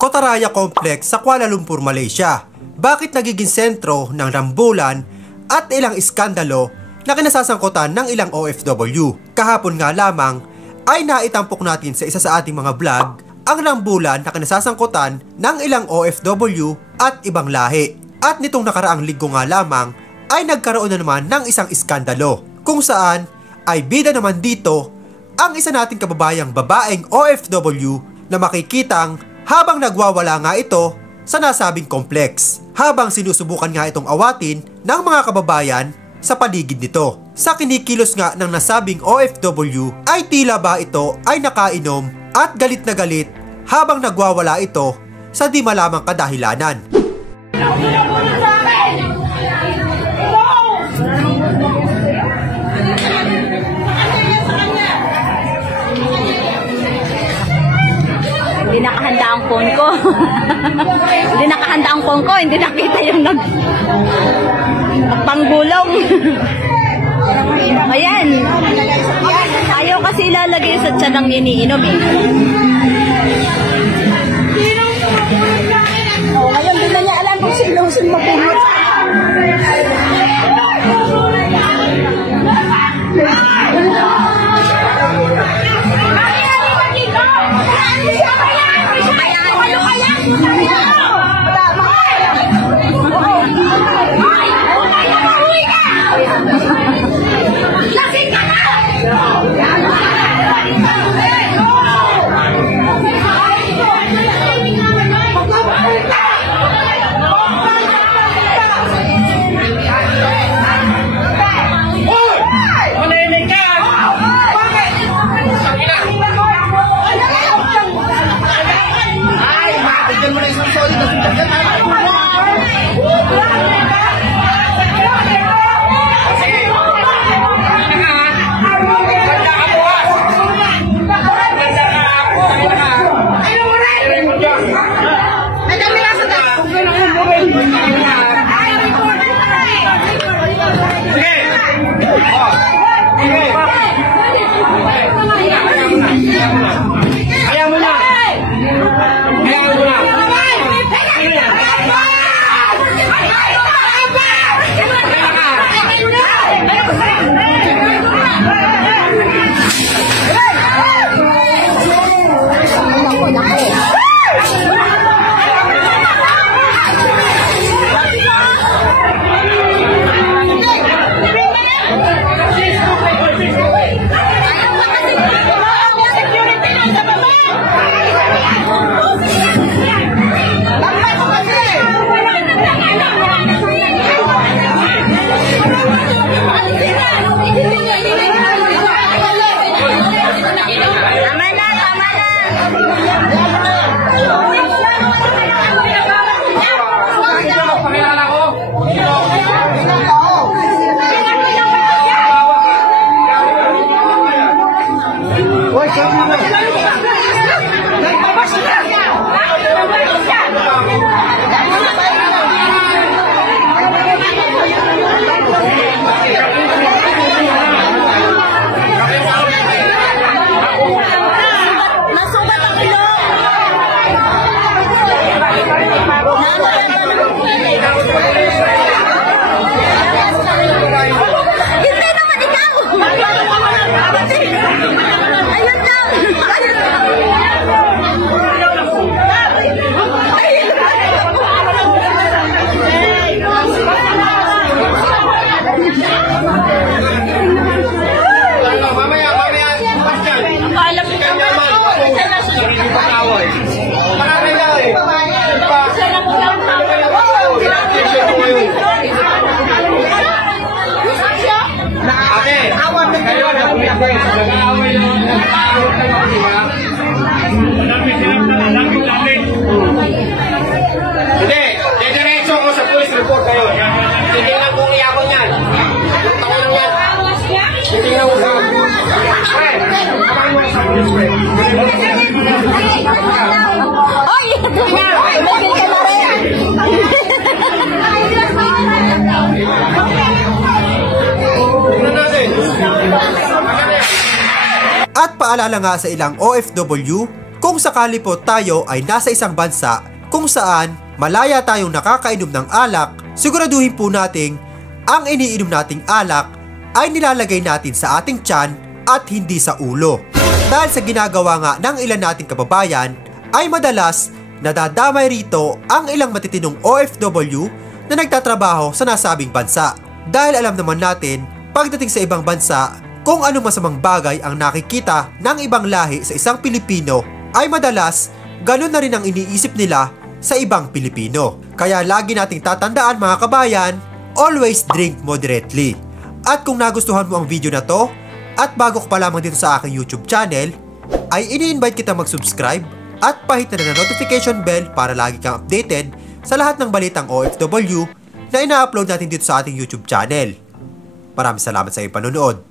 Kotaraya Complex sa Kuala Lumpur, Malaysia. Bakit nagiging sentro ng rambulan at ilang iskandalo na kinasasangkutan ng ilang OFW? Kahapon nga lamang ay naitampok natin sa isa sa ating mga vlog ang rambulan na kinasasangkutan ng ilang OFW at ibang lahi. At nitong nakaraang linggo nga lamang ay nagkaroon na naman ng isang iskandalo kung saan ay bida naman dito ang isa nating kababayang babaeng OFW na makikitang habang nagwawala nga ito sa nasabing complex, habang sinusubukan nga itong awatin ng mga kababayan sa paligid nito. Sa kinikilos nga ng nasabing OFW ay tila ba ito ay nakainom at galit na galit habang nagwawala ito sa di malamang kadahilanan. Hindi nakahanda ang phone ko. Hindi nakahanda ang phone ko. Hindi nakita yung nagpanggulong. Ayan. Ayaw kasi ilalagay sa tiyan ng iniinom eh. Ngayon din na niya alam kung sino mapulot. Hindi, diretso ako sa police report kayo. Hindi lang kung iyakon yan. Tangan yan. Hindi lang sa friend. Tangan mo sa police friend. Oy! Tumagil ka na rin! At paalala nga sa ilang OFW kung kung sakali po tayo ay nasa isang bansa kung saan malaya tayong nakakainom ng alak, siguraduhin po nating ang iniinom nating alak ay nilalagay natin sa ating tiyan at hindi sa ulo. Dahil sa ginagawa nga ng ilan nating kababayan ay madalas nadadamay rito ang ilang matitinong OFW na nagtatrabaho sa nasabing bansa. Dahil alam naman natin pagdating sa ibang bansa kung anong masamang bagay ang nakikita ng ibang lahi sa isang Pilipino ay madalas ganun na rin ang iniisip nila sa ibang Pilipino. Kaya lagi nating tatandaan mga kabayan, always drink moderately. At kung nagustuhan mo ang video na to at bago ka pa lamang dito sa aking YouTube channel, ay ini-invite kita mag-subscribe at pahit na ng notification bell para lagi kang updated sa lahat ng balitang OFW na ina-upload natin dito sa ating YouTube channel. Maraming salamat sa iyong panonood.